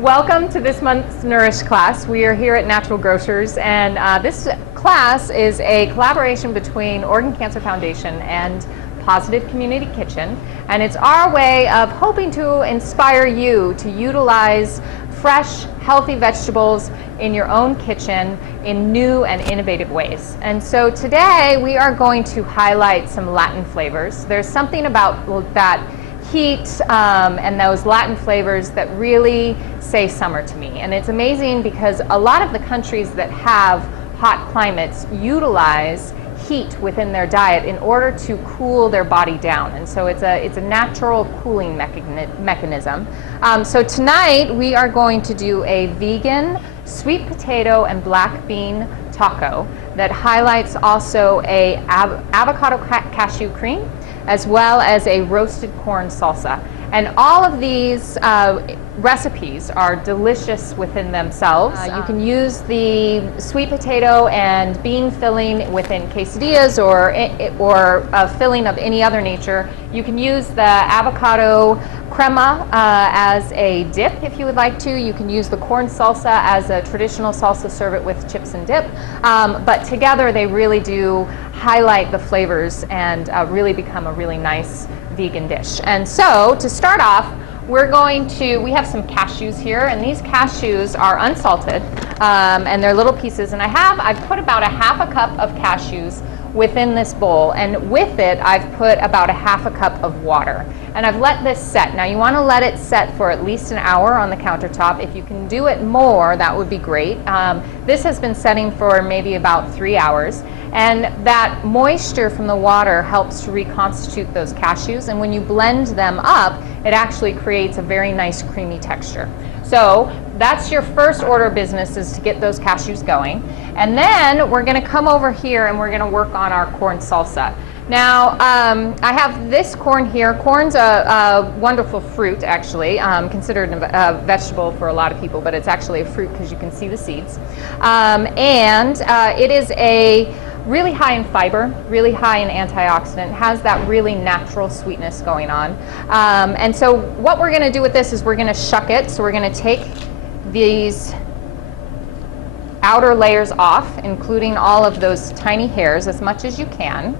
Welcome to this month's Nourish class. We are here at Natural Grocers, and this class is a collaboration between Oregon Cancer Foundation and Positive Community Kitchen, and it's our way of hoping to inspire you to utilize fresh, healthy vegetables in your own kitchen in new and innovative ways. And so today we are going to highlight some Latin flavors. There's something about that heat and those Latin flavors that really say summer to me. And it's amazing because a lot of the countries that have hot climates utilize heat within their diet in order to cool their body down. And so it's a natural cooling mechanism. So tonight we are going to do a vegan sweet potato and black bean taco that highlights also a avocado cashew cream, as well as a roasted corn salsa. And all of these recipes are delicious within themselves. You can use the sweet potato and bean filling within quesadillas or a filling of any other nature. You can use the avocado crema as a dip if you would like to. You can use the corn salsa as a traditional salsa, serve it with chips and dip. But together they really do highlight the flavors and really become a really nice vegan dish. And so to start off, we have some cashews here, and these cashews are unsalted and they're little pieces, and I've put about a half a cup of cashews within this bowl, and with it I've put about a half a cup of water, and I've let this set. Now you want to let it set for at least an hour on the countertop. If you can do it more, that would be great. This has been setting for maybe about 3 hours, and that moisture from the water helps to reconstitute those cashews, and when you blend them up, it actually creates a very nice creamy texture. So that's your first order of business, is to get those cashews going. And then we're going to come over here and we're going to work on our corn salsa. Now, I have this corn here. Corn's a wonderful fruit, actually, considered a vegetable for a lot of people, but it's actually a fruit because you can see the seeds. It is a really high in fiber, really high in antioxidant, has that really natural sweetness going on. And so what we're going to do with this is we're going to shuck it. So we're going to take these outer layers off, including all of those tiny hairs, as much as you can.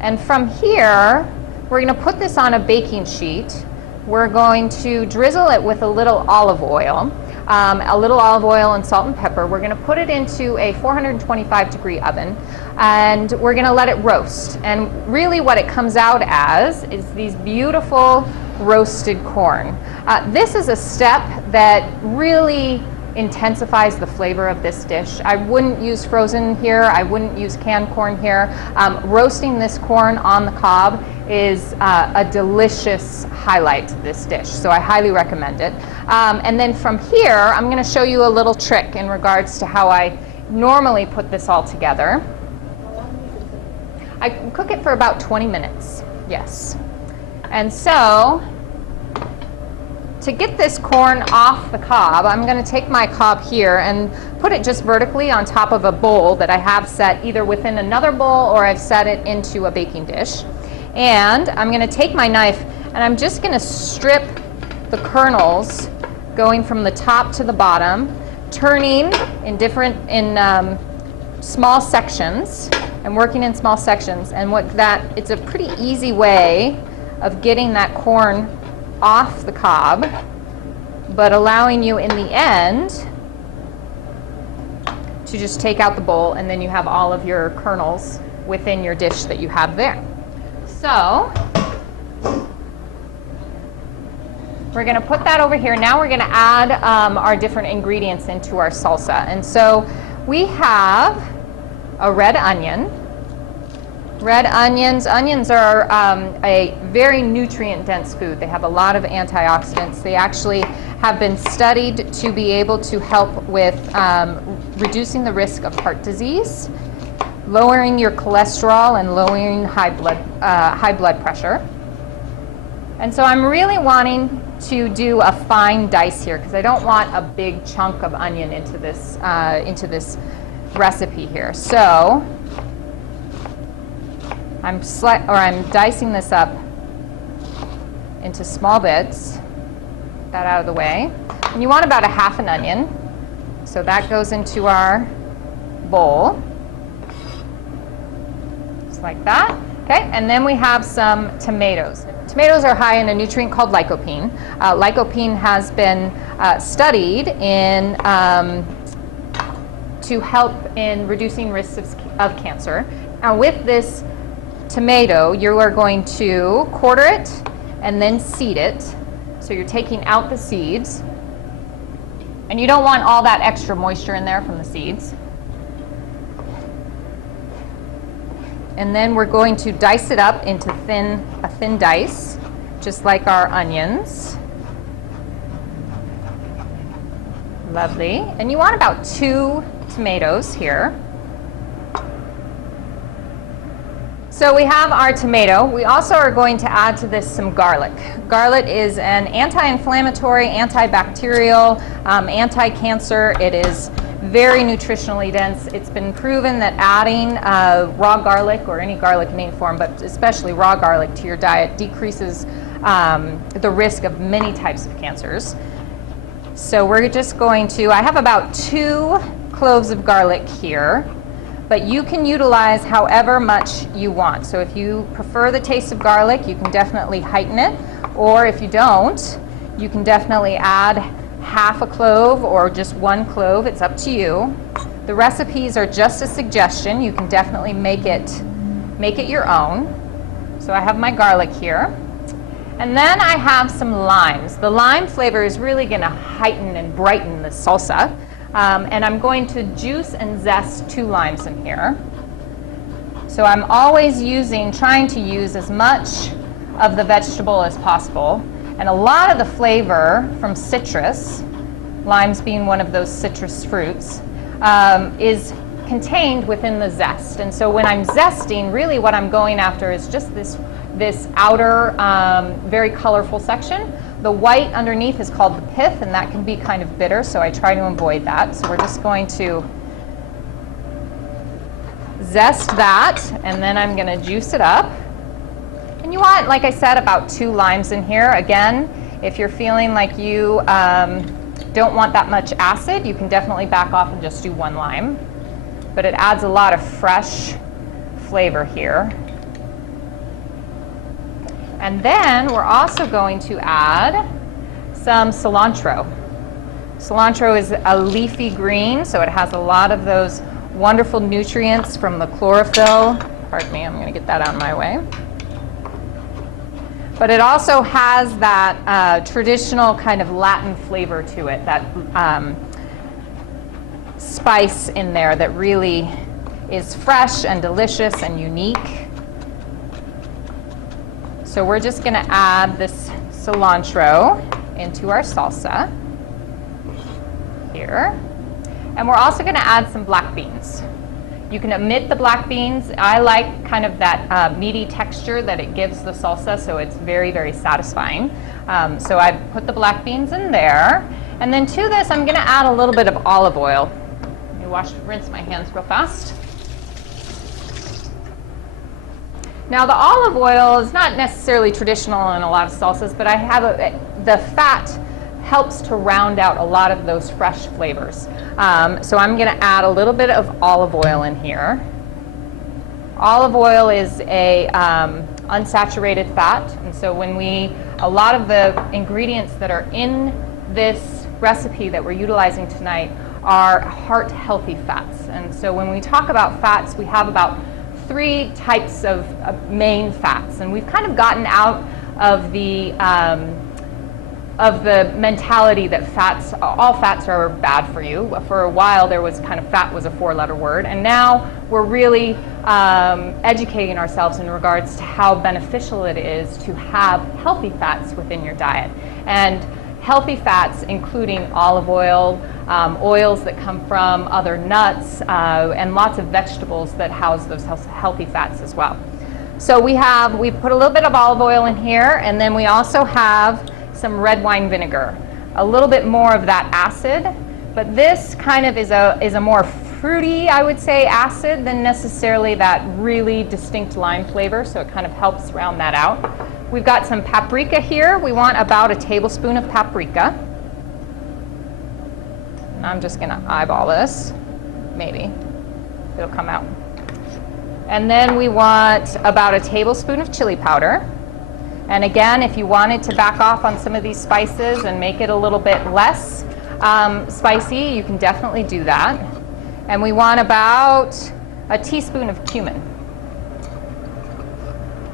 And from here, we're going to put this on a baking sheet. We're going to drizzle it with a little olive oil. And salt and pepper. We're going to put it into a 425-degree oven, and we're going to let it roast. And really what it comes out as is these beautiful roasted corn. This is a step that really intensifies the flavor of this dish. I wouldn't use frozen here. I wouldn't use canned corn here. Roasting this corn on the cob is a delicious highlight to this dish, so I highly recommend it. And then from here, I'm going to show you a little trick in regards to how I normally put this all together. I cook it for about 20 minutes, yes. And so, to get this corn off the cob, I'm going to take my cob here and put it just vertically on top of a bowl that I have set either within another bowl or I've set it into a baking dish. And I'm going to take my knife and I'm just going to strip the kernels going from the top to the bottom, turning in small sections and working in small sections. And it's a pretty easy way of getting that corn off the cob, but allowing you in the end to just take out the bowl, and then you have all of your kernels within your dish that you have there. So we're going to put that over here. Now we're going to add our different ingredients into our salsa. And so we have a red onion. Onions are a very nutrient-dense food. They have a lot of antioxidants. They actually have been studied to be able to help with reducing the risk of heart disease, lowering your cholesterol, and lowering high blood pressure. And so I'm really wanting to do a fine dice here because I don't want a big chunk of onion into this recipe here. So I'm dicing this up into small bits that out of the way. And you want about a half an onion. So that goes into our bowl. Just like that. Okay, and then we have some tomatoes. Tomatoes are high in a nutrient called lycopene. Lycopene has been studied in to help in reducing risks of cancer. Now with this tomato, you are going to quarter it and then seed it. So you're taking out the seeds. And you don't want all that extra moisture in there from the seeds. And then we're going to dice it up into a thin dice, just like our onions. Lovely. And you want about 2 tomatoes here. So we have our tomato. We also are going to add to this some garlic. Garlic is an anti-inflammatory, antibacterial, anti-cancer. It is very nutritionally dense. It's been proven that adding raw garlic, or any garlic in any form, but especially raw garlic to your diet, decreases the risk of many types of cancers. So we're just going to, I have about 2 cloves of garlic here, but you can utilize however much you want. So if you prefer the taste of garlic, you can definitely heighten it, or if you don't, you can definitely add half a clove or just 1 clove. It's up to you. The recipes are just a suggestion. You can definitely make it your own. So I have my garlic here. And then I have some limes. The lime flavor is really going to heighten and brighten the salsa. And I'm going to juice and zest 2 limes in here. So I'm always trying to use as much of the vegetable as possible. And a lot of the flavor from citrus, limes being one of those citrus fruits, is contained within the zest. And so when I'm zesting, really what I'm going after is just this outer, very colorful section. The white underneath is called the pith, and that can be kind of bitter, so I try to avoid that. So we're just going to zest that, and then I'm going to juice it up. And you want, like I said, about 2 limes in here. Again, if you're feeling like you don't want that much acid, you can definitely back off and just do 1 lime. But it adds a lot of fresh flavor here. And then we're also going to add some cilantro. Cilantro is a leafy green, so it has a lot of those wonderful nutrients from the chlorophyll. Pardon me, I'm going to get that out of my way. But it also has that traditional kind of Latin flavor to it, that spice in there that really is fresh and delicious and unique. So we're just going to add this cilantro into our salsa here. And we're also going to add some black beans. You can omit the black beans. I like kind of that meaty texture that it gives the salsa, so it's very, very satisfying. So I've put the black beans in there. And then to this, I'm going to add a little bit of olive oil. Let me rinse my hands real fast. Now the olive oil is not necessarily traditional in a lot of salsas, but I have the fat helps to round out a lot of those fresh flavors. So I'm going to add a little bit of olive oil in here. Olive oil is a unsaturated fat, and so a lot of the ingredients that are in this recipe that we're utilizing tonight are heart healthy fats. And so when we talk about fats, we have about 3 types of main fats, and we've kind of gotten out of the mentality that all fats are bad for you. For a while there was kind of fat was a 4-letter word, and now we're really educating ourselves in regards to how beneficial it is to have healthy fats within your diet. And healthy fats including olive oil, oils that come from other nuts, and lots of vegetables that house those healthy fats as well. So we put a little bit of olive oil in here, and then we also have some red wine vinegar. A little bit more of that acid, but this kind of is a more fruity, I would say, acid than necessarily that really distinct lime flavor, so it kind of helps round that out. We've got some paprika here. We want about a tablespoon of paprika. And I'm just gonna eyeball this, maybe. It'll come out. And then we want about a tablespoon of chili powder. And again, if you wanted to back off on some of these spices and make it a little bit less spicy, you can definitely do that. And we want about a teaspoon of cumin.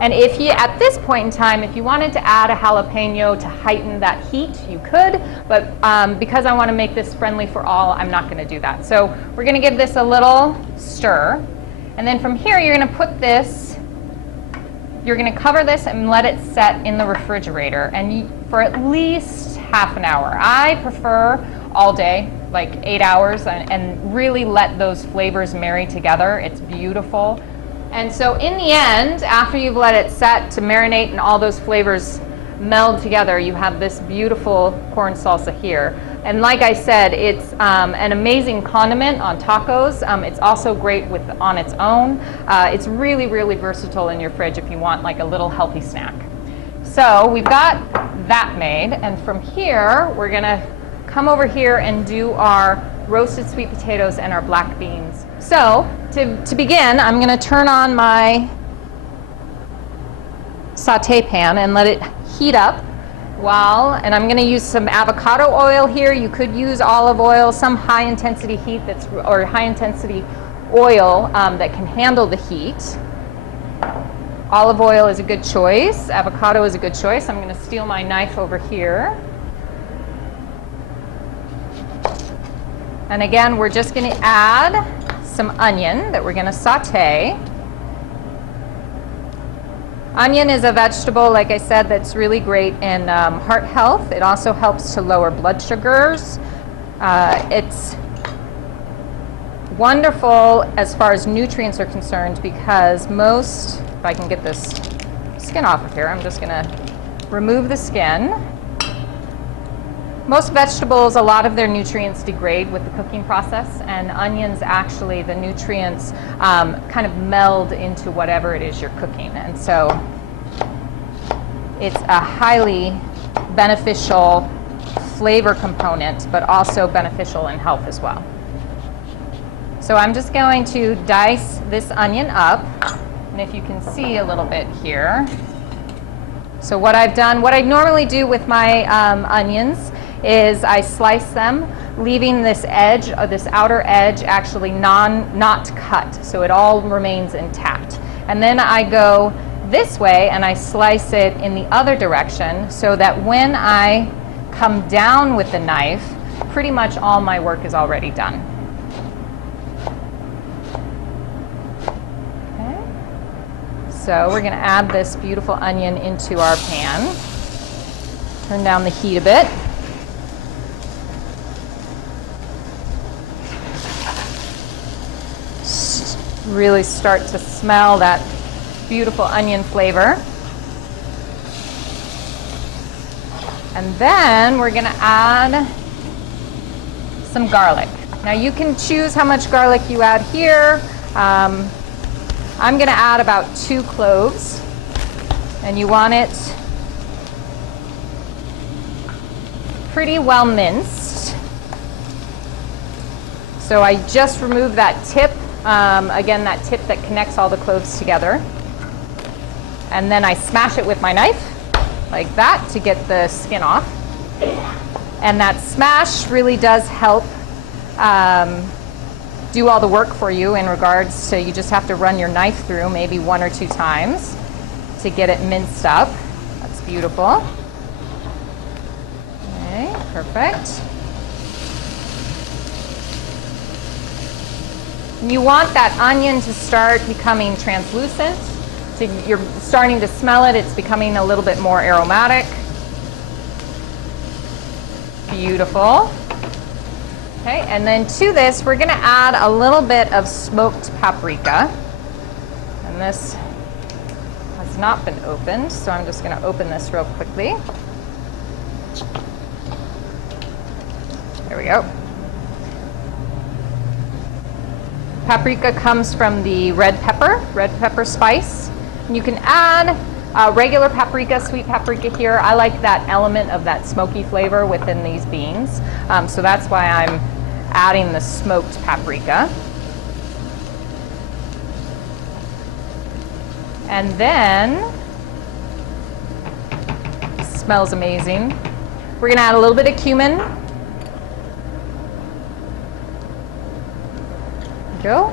And if you, at this point in time, if you wanted to add a jalapeno to heighten that heat, you could, but because I want to make this friendly for all, I'm not going to do that. So we're going to give this a little stir. And then from here, you're going to put this, you're going to cover this and let it set in the refrigerator and for at least half an hour. I prefer all day, like 8 hours, and really let those flavors marry together. It's beautiful. And so in the end, after you've let it set to marinate and all those flavors meld together, you have this beautiful corn salsa here. And like I said, it's an amazing condiment on tacos. It's also great on its own. It's really, really versatile in your fridge if you want like a little healthy snack. So we've got that made, and from here, we're gonna come over here and do our roasted sweet potatoes and our black beans. So to begin, I'm going to turn on my saute pan and let it heat up and I'm going to use some avocado oil here. You could use olive oil, some high intensity heat or high intensity oil that can handle the heat. Olive oil is a good choice. Avocado is a good choice. I'm going to steal my knife over here. And again, we're just going to add some onion that we're going to saute. Onion is a vegetable, like I said, that's really great in heart health. It also helps to lower blood sugars. It's wonderful as far as nutrients are concerned because if I can get this skin off of here, I'm just going to remove the skin. Most vegetables, a lot of their nutrients degrade with the cooking process, and onions actually, the nutrients kind of meld into whatever it is you're cooking. And so it's a highly beneficial flavor component, but also beneficial in health as well. So I'm just going to dice this onion up, and if you can see a little bit here. So what I've done, what I normally do with my onions is I slice them, leaving this edge, this outer edge, actually not cut, so it all remains intact. And then I go this way and I slice it in the other direction so that when I come down with the knife, pretty much all my work is already done. Okay. So we're going to add this beautiful onion into our pan. Turn down the heat a bit. Really start to smell that beautiful onion flavor. And then we're going to add some garlic. Now you can choose how much garlic you add here. I'm going to add about 2 cloves, and you want it pretty well minced. So I just removed that tip. Again, that tip that connects all the cloves together. And then I smash it with my knife, like that, to get the skin off. And that smash really does help do all the work for you in regards to, you just have to run your knife through maybe 1 or 2 times to get it minced up. That's beautiful. Okay, perfect. You want that onion to start becoming translucent. So you're starting to smell it. It's becoming a little bit more aromatic. Beautiful. Okay, and then to this, we're going to add a little bit of smoked paprika. And this has not been opened, so I'm just going to open this real quickly. There we go. Paprika comes from the red pepper spice. And you can add Regular paprika, sweet paprika here. I like that element of that smoky flavor within these beans. So that's why I'm adding the smoked paprika. And then, smells amazing. We're gonna add a little bit of cumin. Go.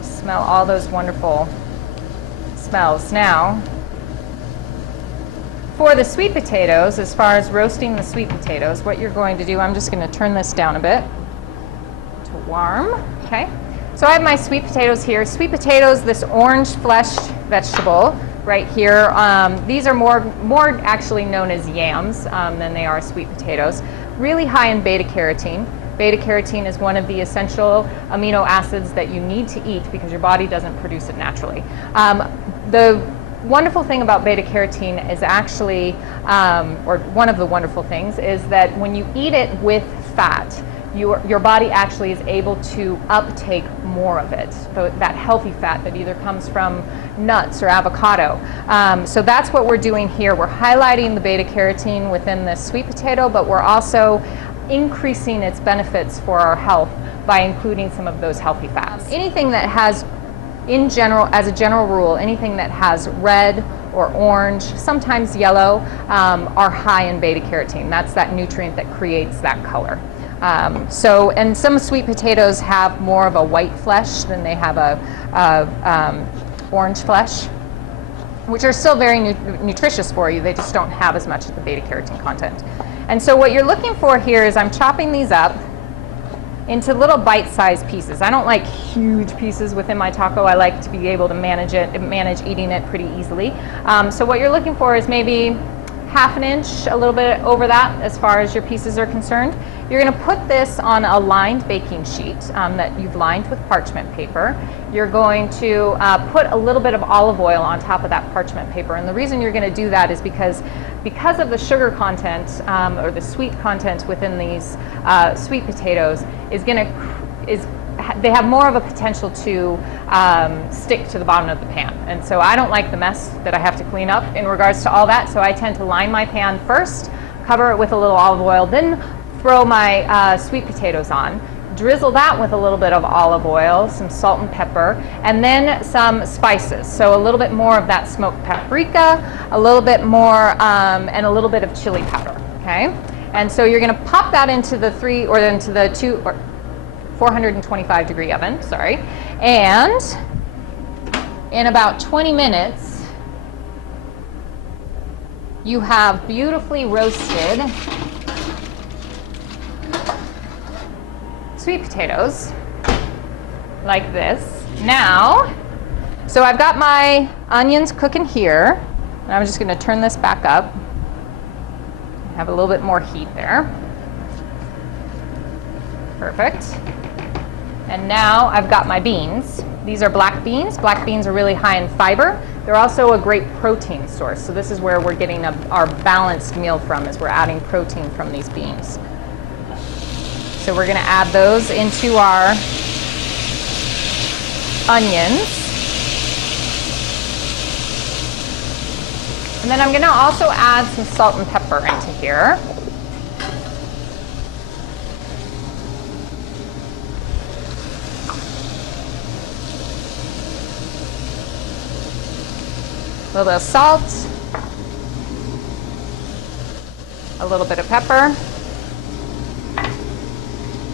Smell all those wonderful smells. Now, for the sweet potatoes, as far as roasting the sweet potatoes, what you're going to do, I'm just going to turn this down a bit to warm. Okay. So I have my sweet potatoes here. Sweet potatoes, this orange flesh vegetable right here. These are more actually known as yams than they are sweet potatoes. Really high in beta carotene. Beta carotene is one of the essential amino acids that you need to eat because your body doesn't produce it naturally. The wonderful thing about beta carotene is actually, or one of the wonderful things, is that when you eat it with fat, your body actually is able to uptake more of it, that healthy fat that either comes from nuts or avocado. So that's what we're doing here. We're highlighting the beta carotene within the sweet potato, but we're also increasing its benefits for our health by including some of those healthy fats. Anything that has, in general, as a general rule, anything that has red or orange, sometimes yellow, are high in beta carotene. That's that nutrient that creates that color. And some sweet potatoes have more of a white flesh than they have a orange flesh, which are still very nutritious for you. They just don't have as much of the beta carotene content. And so what you're looking for here is I'm chopping these up into little bite-sized pieces. I don't like huge pieces within my taco. I like to be able to manage eating it pretty easily. So what you're looking for is maybe half an inch, a little bit over that as far as your pieces are concerned. You're going to put this on a lined baking sheet that you've lined with parchment paper. You're going to put a little bit of olive oil on top of that parchment paper. And the reason you're going to do that is because of the sugar content or the sweet content within these sweet potatoes they have more of a potential to stick to the bottom of the pan. And so I don't like the mess that I have to clean up in regards to all that. So I tend to line my pan first, cover it with a little olive oil, then throw my sweet potatoes on, drizzle that with a little bit of olive oil, some salt and pepper, and then some spices. So a little bit more of that smoked paprika, a little bit more, and a little bit of chili pepper, okay? And so you're gonna pop that into the 425 degree oven, sorry. And in about 20 minutes, you have beautifully roasted sweet potatoes like this. Now, so I've got my onions cooking here, and I'm just gonna turn this back up. Have a little bit more heat there. Perfect. And now I've got my beans. These are black beans. Black beans are really high in fiber. They're also a great protein source. So this is where we're getting our balanced meal from, is we're adding protein from these beans. So we're gonna add those into our onions. And then I'm gonna also add some salt and pepper into here. A little bit of salt, a little bit of pepper.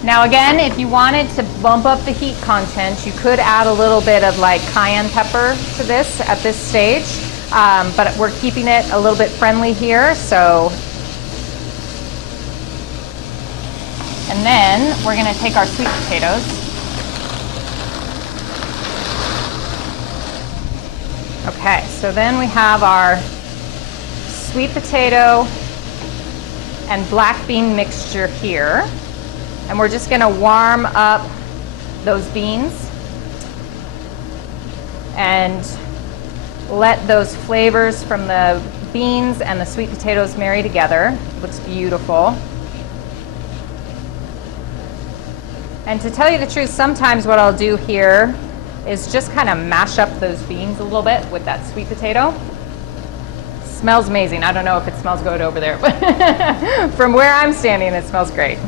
Now again, if you wanted to bump up the heat content, you could add a little bit of like cayenne pepper to this at this stage, but we're keeping it a little bit friendly here, so. And then we're gonna take our sweet potatoes. Okay, so then we have our sweet potato and black bean mixture here. And we're just gonna warm up those beans and let those flavors from the beans and the sweet potatoes marry together. It looks beautiful. And to tell you the truth, sometimes what I'll do here is just kind of mash up those beans a little bit with that sweet potato. Smells amazing. I don't know if it smells good over there, but from where I'm standing, it smells great.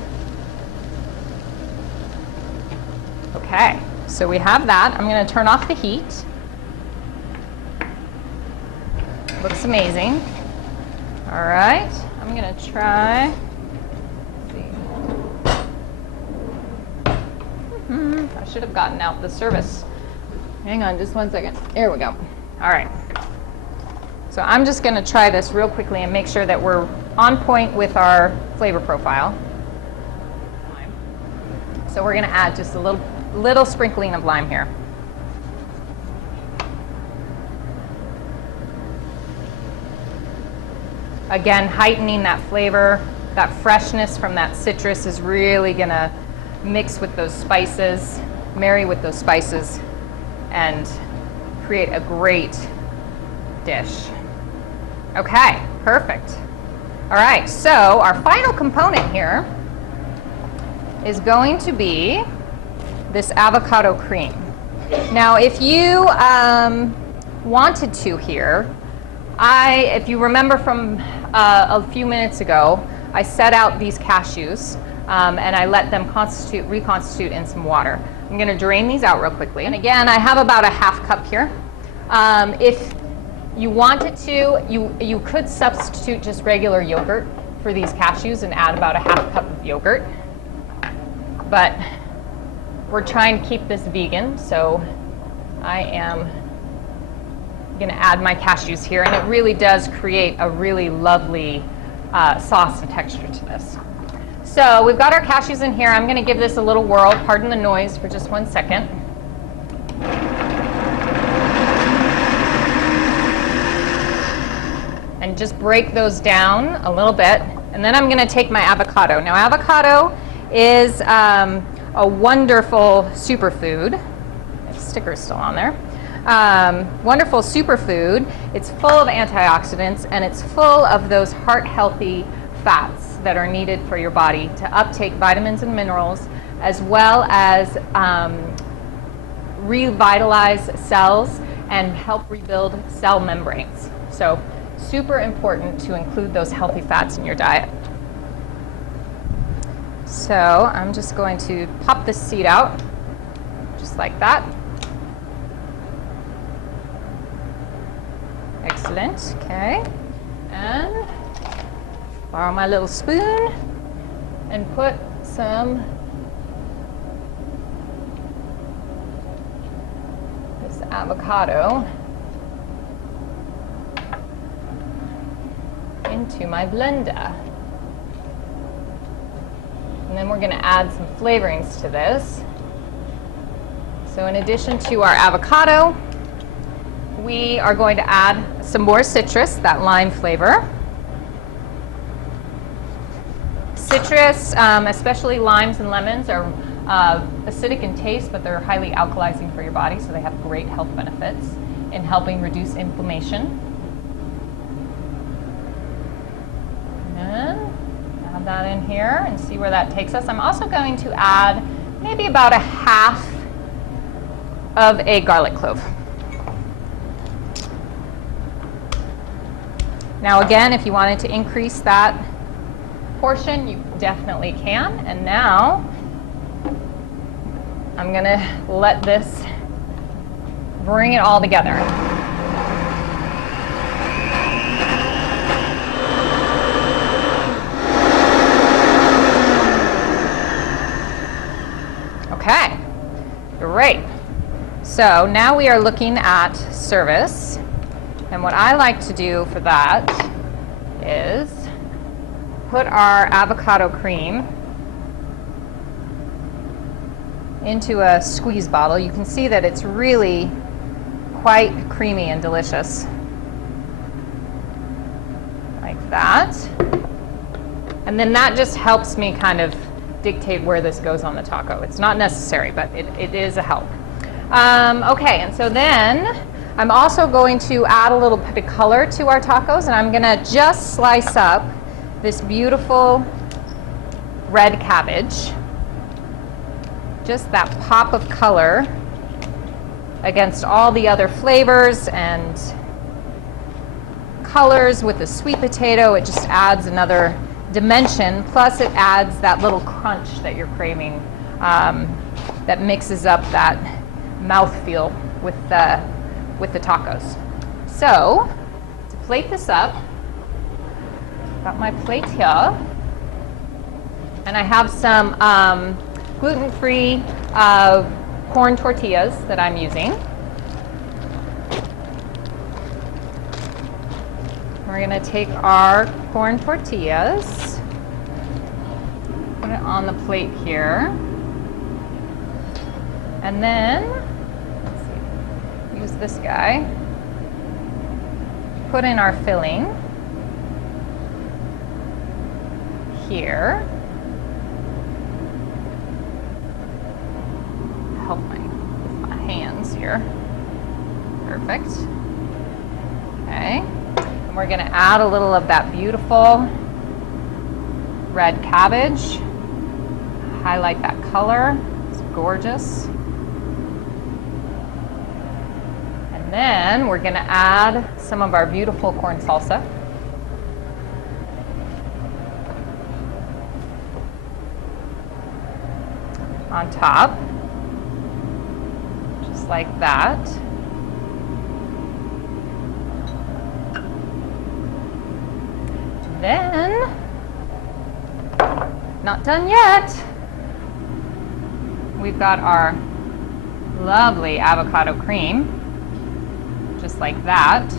Okay, so we have that. I'm going to turn off the heat. Looks amazing. All right, I'm going to try. I should have gotten out the service. Hang on just one second. There we go. All right. So I'm just going to try this real quickly and make sure that we're on point with our flavor profile. So we're going to add just a little sprinkling of lime here. Again, heightening that flavor, that freshness from that citrus is really going to mix with those spices, marry with those spices, and create a great dish. Okay, perfect. All right, so our final component here is going to be this avocado cream. Now, if you wanted to here, if you remember from a few minutes ago, I set out these cashews and I let them reconstitute in some water. I'm going to drain these out real quickly. And again, I have about a half cup here. If you wanted to, you could substitute just regular yogurt for these cashews and add about a half cup of yogurt. But we're trying to keep this vegan, so I am going to add my cashews here, and it really does create a really lovely sauce and texture to this. So we've got our cashews in here. I'm going to give this a little whirl. Pardon the noise for just 1 second. And just break those down a little bit. And then I'm going to take my avocado. Now, avocado is a wonderful superfood. The sticker's still on there. Wonderful superfood. It's full of antioxidants, and it's full of those heart-healthy fats that are needed for your body to uptake vitamins and minerals, as well as revitalize cells and help rebuild cell membranes. So super important to include those healthy fats in your diet. So I'm just going to pop this seed out, just like that. Excellent, okay. And borrow my little spoon and put some this avocado into my blender. And then we're going to add some flavorings to this. So in addition to our avocado, we are going to add some more citrus, that lime flavor. Citrus, especially limes and lemons, are acidic in taste, but they're highly alkalizing for your body, so they have great health benefits in helping reduce inflammation. And add that in here and see where that takes us. I'm also going to add maybe about a half of a garlic clove. Now again, if you wanted to increase that portion, you definitely can. And now I'm going to let this bring it all together. Okay, great. So now we are looking at service. And what I like to do for that is put our avocado cream into a squeeze bottle. You can see that it's really quite creamy and delicious. Like that. And then that just helps me kind of dictate where this goes on the taco. It's not necessary, but it is a help. Okay, and so then I'm also going to add a little bit of color to our tacos, and I'm going to just slice up this beautiful red cabbage. Just that pop of color against all the other flavors and colors with the sweet potato. It just adds another dimension, plus it adds that little crunch that you're craving, that mixes up that mouthfeel with the tacos. So to plate this up, got my plate here, and I have some gluten-free corn tortillas that I'm using. We're going to take our corn tortillas, put it on the plate here, and then let's see, use this guy, put in our filling here. Help with my hands here. Perfect. Okay. And we're going to add a little of that beautiful red cabbage. Highlight that color. It's gorgeous. And then we're going to add some of our beautiful corn salsa. On top. Just like that. Then, not done yet, we've got our lovely avocado cream, just like that.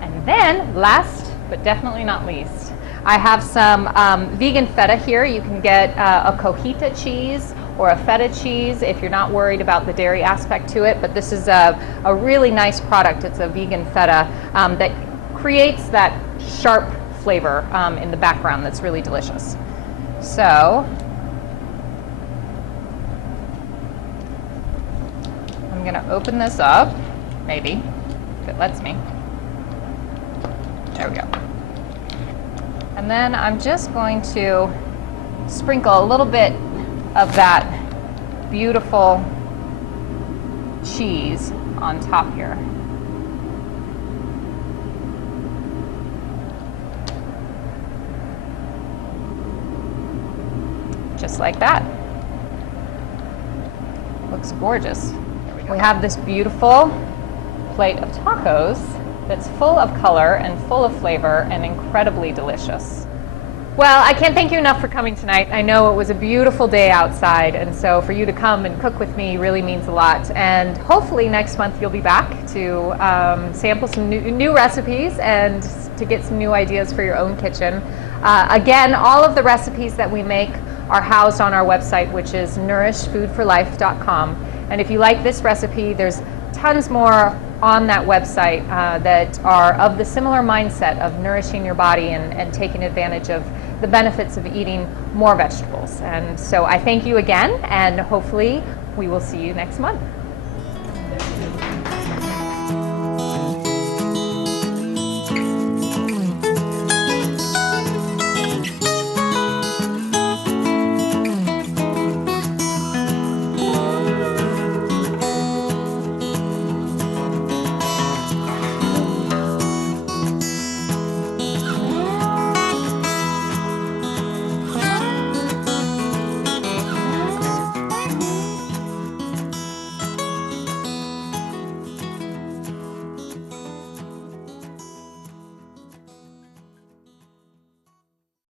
And then, last but definitely not least, I have some vegan feta here. You can get a cojita cheese or a feta cheese if you're not worried about the dairy aspect to it, but this is a really nice product. It's a vegan feta that creates that sharp flavor in the background that's really delicious. So I'm going to open this up, maybe, if it lets me. There we go. And then I'm just going to sprinkle a little bit of that beautiful cheese on top here. Just like that. Looks gorgeous. We have this beautiful plate of tacos that's full of color and full of flavor and incredibly delicious. Well, I can't thank you enough for coming tonight. I know it was a beautiful day outside, and so for you to come and cook with me really means a lot. And hopefully next month you'll be back to sample some new recipes and to get some new ideas for your own kitchen. Again, all of the recipes that we make are housed on our website, which is nourishfoodforlife.com. And if you like this recipe, there's tons more on that website that are of the similar mindset of nourishing your body and taking advantage of the benefits of eating more vegetables. And so I thank you again, and hopefully we will see you next month.